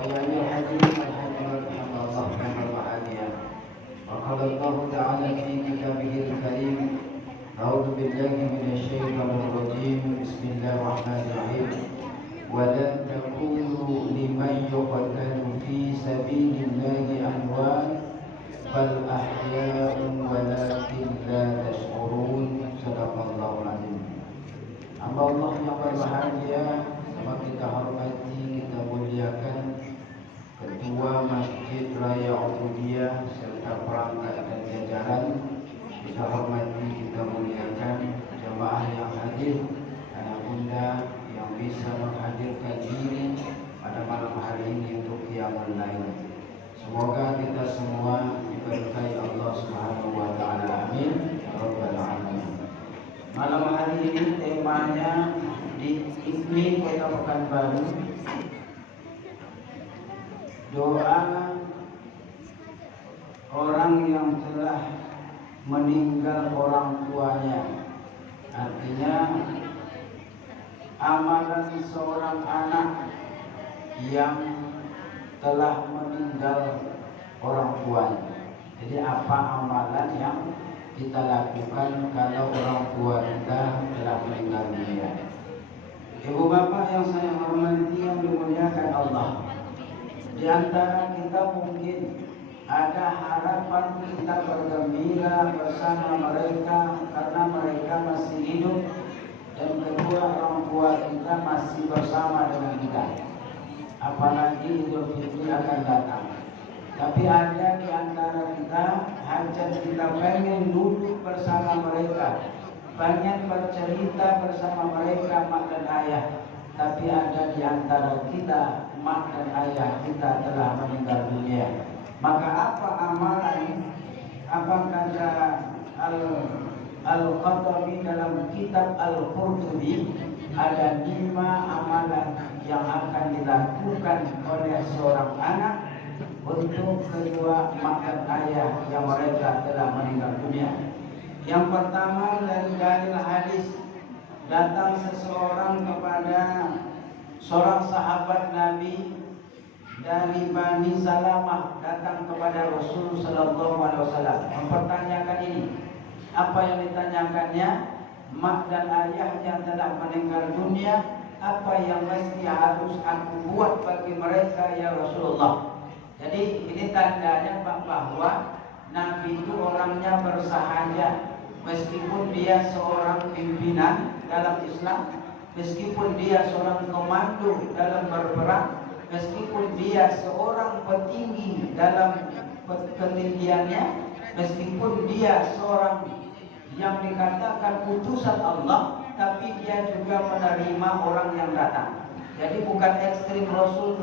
الحديث الحديث محمد الله محمد وعاليه وقال الله تعالى في كتابه الكريم أعوذ بالله من الشيطان الرجيم بسم الله الرحمن الرحيم ولا تكونوا لمن يقتل في سبيل الله أموات بل أحياء ولكن لا تشعرون صدق الله العظيم. Hamba Allah yang berbahagia, sama kita hormati, kita muliakan Ketua Masjid Raya Ubudiyah serta perangkat dan jajaran. Kita hormati, kita muliakan jemaah yang hadir, anak bunda yang bisa menghadirkan diri pada malam hari ini untuk qiyamul lail. Semoga kita semua diberkahi Allah Subhanahu wa taala. Amin ya rabbal alamin. Malam hari ini temanya di IKMI Kota Pekanbaru, doa orang yang telah meninggal orang tuanya. Artinya amalan seorang anak yang telah meninggal orang tuanya. Jadi apa amalan yang kita lakukan kalau orang tua kita telah meninggal dunia? Ibu bapak yang saya hormati, yang dimuliakan Allah, di antara kita mungkin ada harapan kita bergembira bersama mereka karena mereka masih hidup, dan kedua orang tua kita masih bersama dengan kita. Apalagi Idul Fitri akan datang. Tapi ada di antara kita hajat kita pengen duduk bersama mereka, pengen bercerita bersama mereka mak dan ayah. Tapi ada di antara kita mak dan ayah kita telah meninggal dunia. Maka apa amalan? Apa kata Al-Qadami dalam kitab Al-Qurtubi? Ada 5 amalan yang akan dilakukan oleh seorang anak untuk kedua mak dan ayah yang mereka telah meninggal dunia. Yang pertama, dari dalil hadis, datang seseorang kepada seorang sahabat Nabi dari Bani Salamah, datang kepada Rasul sallallahu alaihi wasallam mempertanyakan ini. Apa yang ditanyakannya? Mak dan ayahnya telah meninggal dunia, apa yang mesti harus aku buat bagi mereka ya Rasulullah? Jadi ini tandanya bahwa Nabi itu orangnya bersahaja. Meskipun dia seorang pimpinan dalam Islam, meskipun dia seorang komando dalam berperang, meskipun dia seorang petinggi dalam ketinggiannya, meskipun dia seorang yang dikatakan utusan Allah, tapi dia juga menerima orang yang datang. Jadi bukan ekstrim Rasul,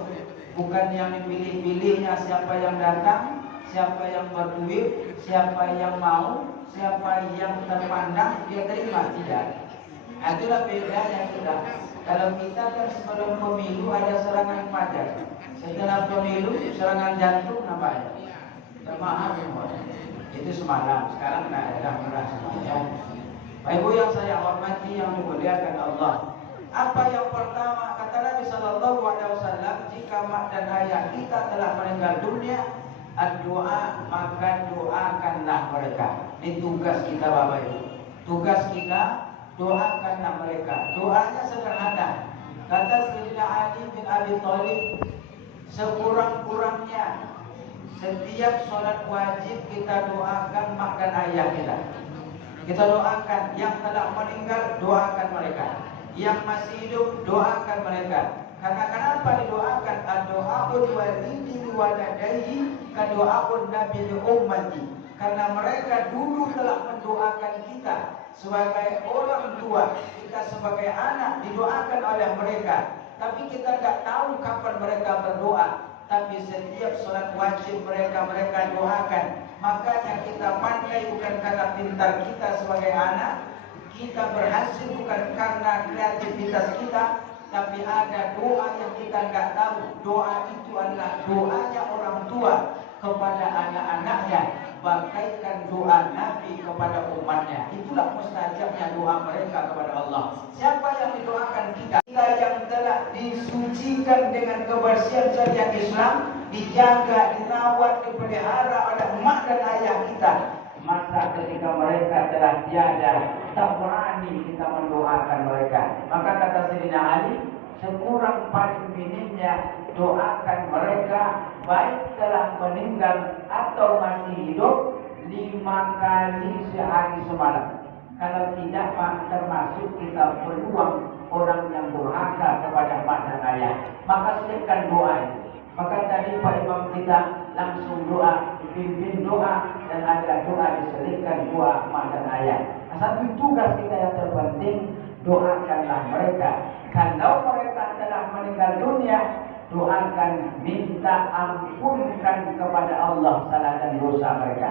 bukan yang dipilih-pilihnya siapa yang datang, siapa yang berduit, siapa yang mau, siapa yang terpandang dia terima, tidak. Itulah bedanya kita. Kalau kita kan sebelum pemilu ada serangan pajak, setelah pemilu serangan jantung namanya. Termahal semua. Itu semalam, sekarang tidak ada murah semuanya. Bapak Ibu yang saya hormati, yang dimuliakan Allah. Apa yang pertama kata Nabi sallallahu alaihi wasallam, jika mak dan ayah kita telah meninggal dunia, doa, maka doakanlah mereka. Ini tugas kita Bapak Ibu. Tugas kita, doakanlah mereka. Doanya sederhana. Kata Sayyidina Ali bin Abi Thalib, sekurang-kurangnya setiap sholat wajib kita doakan mak dan ayah kita. Kita doakan yang telah meninggal, doakan mereka. Yang masih hidup, doakan mereka. Karena kenapa didoakan? Doaul walidi waladaihi kadoaul nabi li ummati. Karena mereka dulu telah mendoakan kita sebagai orang tua, kita sebagai anak didoakan oleh mereka. Tapi kita tidak tahu kapan mereka berdoa. Tapi setiap sholat wajib mereka doakan. Makanya kita pandai bukan karena pintar kita sebagai anak, kita berhasil bukan karena kreativitas kita, tapi ada doa yang kita nggak tahu. Doa itu adalah doanya orang tua kepada anak-anaknya, bagaikan doa Nabi kepada umatnya. Itulah mustajabnya doa mereka kepada Allah. Siapa yang didoakan kita? kita yang telah disucikan dengan kebersihan syariat Islam, dijaga, dirawat, dipelihara oleh mak dan ayah kita, maka ketika mereka telah tiada, tak berani kita mendoakan mereka. Maka kata Sayyidina Ali, sekurang paling minimnya doakan mereka, baik telah meninggal atau masih hidup, 5 kali sehari semalam. Kalau tidak, maka termasuk kita peluang orang yang durhaka kepada mak dan ayah. Maka siapkan doa itu. Maka tadi Pak Imam kita langsung doa, dipimpin doa, dan ada doa diselipkan doa mak dan ayah. Satu tugas kita yang terpenting, doakanlah mereka. Kalau mereka telah meninggal dunia, doakan, minta ampunkan kepada Allah salah dan dosa mereka.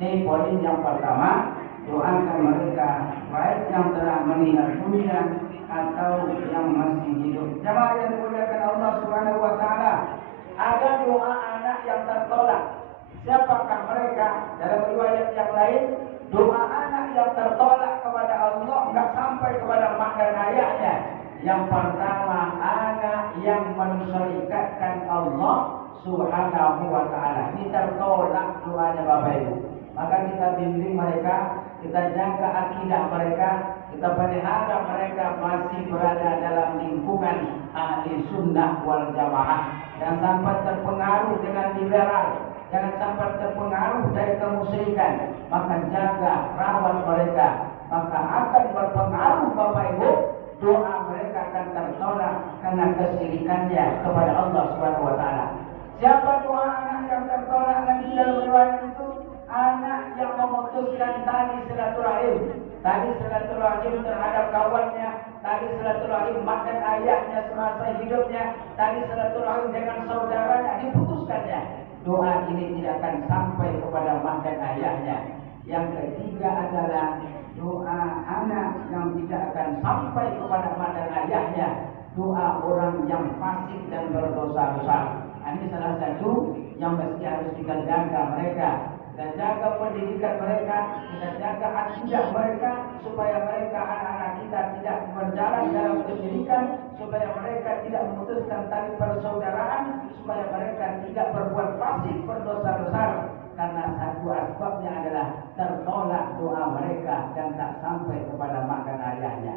Ini poin yang pertama, doakan mereka, baik yang telah meninggal dunia atau yang masih hidup. Jemaah yang dimuliakan Allah Subhanahu wa taala, ada doa anak yang tertolak. Siapakah mereka? Dalam riwayat yang lain, doa anak yang tertolak kepada Allah enggak sampai kepada mak dan ayahnya. Yang pertama, anak yang mensyirikatkan Allah Subhanahu wa taala. Ini tertolak doanya Bapak Ibu. Maka kita bimbing mereka, kita jaga akidah mereka, kita pelihara mereka masih berada dalam lingkungan ahli sunnah wal jamaah. Jangan sampai terpengaruh dengan liberal, jangan sampai terpengaruh dari kemusyrikan. Maka jaga, rawat mereka, maka akan berpengaruh Bapak Ibu. Doa mereka akan tertolak karena kesyirikannya kepada Allah Subhanahu wa taala. Siapa doa anak yang tertolak nanti dalam riwayat itu? Anak yang memutuskan tali silaturahim. Tali silaturahim terhadap kawannya, tali silaturahim mak dan ayahnya semasa hidupnya, tali silaturahim dengan saudaranya, diputuskannya. Doa ini tidak akan sampai kepada mak dan ayahnya. Yang ketiga adalah doa anak yang tidak akan sampai kepada mak dan ayahnya, doa orang yang fasik dan berdosa besar. Ini salah satu yang mesti harus kita jaga mereka. Kita jaga pendidikan mereka, kita jaga akidah mereka, supaya mereka, anak-anak kita, tidak berjalan dalam kesyirikan, supaya mereka tidak memutuskan tali persaudaraan, supaya mereka tidak berbuat fasik, berdosa besar. Karena satu asbabnya adalah tertolak doa mereka dan tak sampai kepada mak dan ayahnya.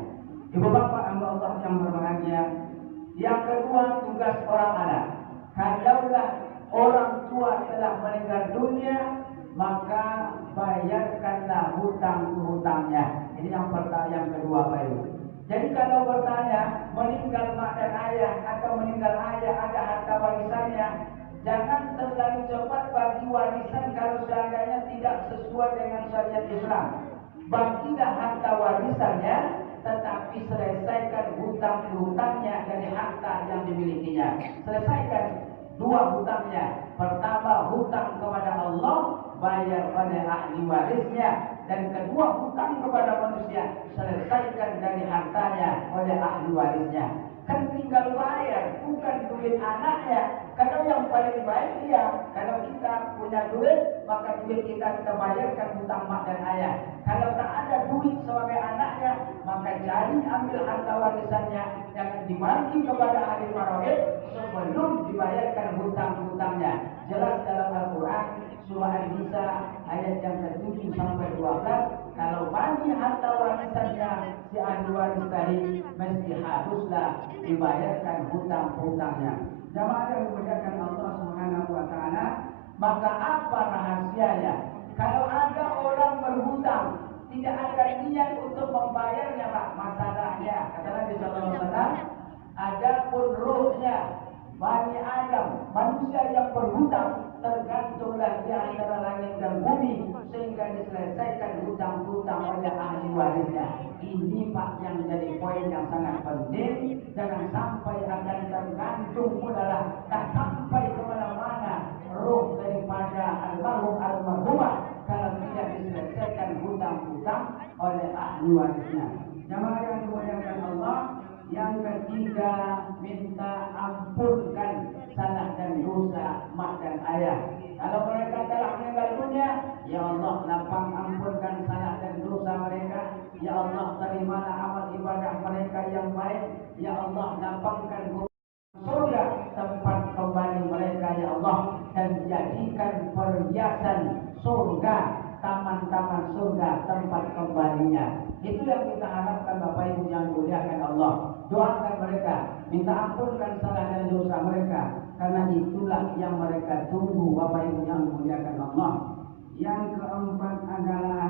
Ibu bapak hamba Allah yang berbahagia, yang kedua tugas orang anak. Kalaulah orang tua telah meninggal dunia, maka bayarkanlah hutang-hutangnya. Ini yang pertama, yang kedua Pak Ibu. Jadi kalau bertanya meninggal mak dan ayah atau meninggal ayah ada harta warisannya, jangan terlalu cepat bagi warisan kalau seandainya tidak sesuai dengan syariat Islam. Bagilah harta warisannya, tetapi selesaikan hutang-hutangnya dari harta yang dimilikinya. Selesaikan dua hutangnya. Pertama, hutang kepada Allah, bayar oleh ahli warisnya. Dan kedua, hutang kepada manusia, selesaikan dari hartanya oleh ahli warisnya. Kan tinggal bayar, bukan duit anaknya. Kalau yang paling baik dia, kalau kita punya duit, maka duit kita bayarkan hutang mak dan ayah. Kalau tak ada duit sebagai anaknya, maka jadi ambil harta warisannya, jangan dibagi kepada ahli faraid sebelum dibayarkan hutang-hutangnya. Jelas dalam Al-Quran surah An-Nisa ayat yang ke-7 sampai 12, kalau bagi harta warisannya si ahli waris tadi, mesti haruslah dibayarkan hutang-hutangnya. Jamaah yang dimuliakan Allah Subhanahu wa taala, maka apa rahasianya? Kalau ada orang berhutang, tidak ada niat untuk membayarnya, Pak, masalahnya kata Nabi sallallahu alaihi wasallam, adapun ruhnya Bani Adam, manusia yang berhutang, tergantunglah di antara langit dan bumi sehingga diselesaikan hutang-hutang oleh ahli warisnya. Ini Pak yang jadi poin yang sangat penting. Jangan sampai akan tergantung mudalah tak sampai kemana-mana roh daripada almarhumah kalau tidak diselesaikan hutang-hutang oleh ahli warisnya. Jamaah yang dimuliakan Allah, yang ketiga, minta ampunkan salah dan dosa mak dan ayah. Kalau mereka telah meninggal dunia, ya Allah, lapang ampunkan salah dan dosa mereka. Ya Allah, terimalah amal ibadah mereka yang baik. Ya Allah, Allah lapangkan surga tempat kembali mereka ya Allah, dan jadikan perhiasan surga, taman-taman surga tempat kembalinya. Itu yang kita harapkan Bapak Ibu yang dimuliakan Allah. Doakan mereka, minta ampunkan salah dan dosa mereka, karena itulah yang mereka tunggu Bapak Ibu yang dimuliakan Allah. Yang keempat adalah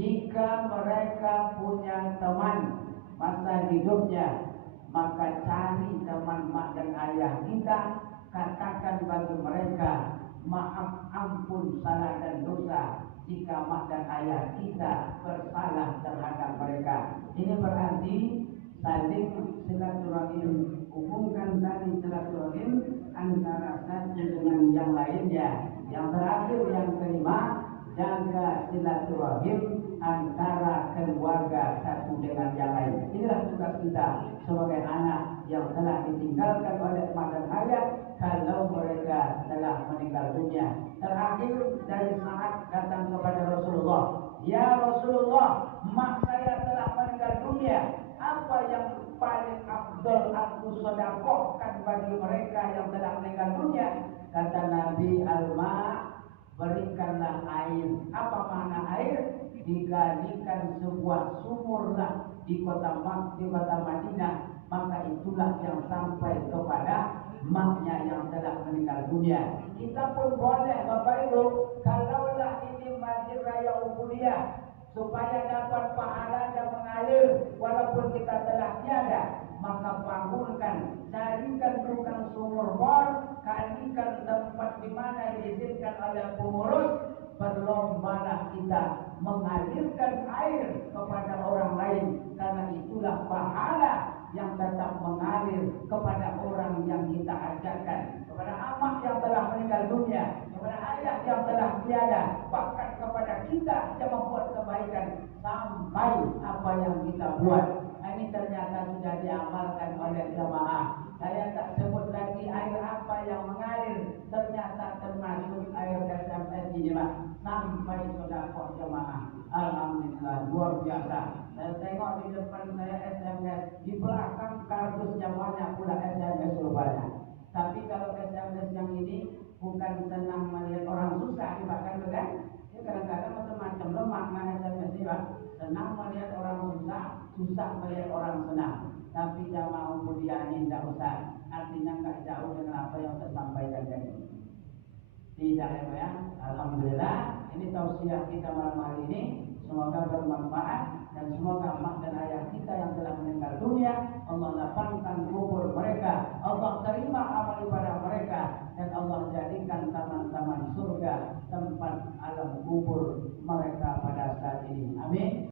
jika mereka punya teman masa hidupnya, maka cari teman mak dan ayah kita, katakan bagi mereka maaf ampun salah dan dosa jika mak dan ayah kita bersalah terhadap mereka. Ini berarti saling silaturahim, hubungkan tali silaturahim antara satu dengan yang lainnya. Yang terakhir, yang kelima, jaga silaturahim antara keluarga satu dengan yang lain. Inilah tugas kita sebagai anak yang telah ditinggalkan oleh emak dan ayah kalau mereka telah meninggal dunia. Terakhir dari saat datang kepada Rasulullah, ya Rasulullah, mak saya telah meninggal dunia, apa yang paling afdol aku sedekahkan bagi mereka yang telah meninggal dunia? Kata Nabi, al-ma, berikanlah air. Apa makna air? Digalikan sebuah sumurlah di kota Madinah, maka itulah yang sampai kepada maknya yang telah meninggal dunia. Kita pun boleh Bapak Ibu, kalaulah ini masjid raya Ubudiyah, supaya dapat pahala dan mengalir walaupun kita telah tiada, maka bangunkan, carikan tukang sumur bor, kalikan tempat di mana diizinkan oleh pengurus, berlombalah kita mengalirkan air kepada orang lain, karena itulah pahala yang tetap mengalir kepada orang yang kita ajarkan, kepada amak yang telah meninggal dunia, kepada ayah yang telah tiada, bahkan kepada kita yang membuat kebaikan sampai apa yang kita buat. Ini ternyata sudah diamalkan oleh jemaah. Saya tak sebut lagi air apa yang mengalir, ternyata termasuk air SMS ini Pak, sampai sedekah jemaah. Alhamdulillah, luar biasa. Saya tengok di depan saya SMS, di belakang kardusnya banyak pula SMS rupanya. Tapi kalau SMS yang ini bukan senang melihat orang susah dibakar kan? Ya kadang-kadang macam-macam makna SMS ini Pak. Senang melihat orang susah, susah melihat orang senang. Tapi jamaah Ubudiyah ini tidak usah, artinya nggak jauh dengan apa yang saya sampaikan tadi. Tidak ya, alhamdulillah. Ini tausiah kita malam hari ini. Semoga bermanfaat dan semoga mak dan ayah kita yang telah meninggal dunia Allah lapangkan kubur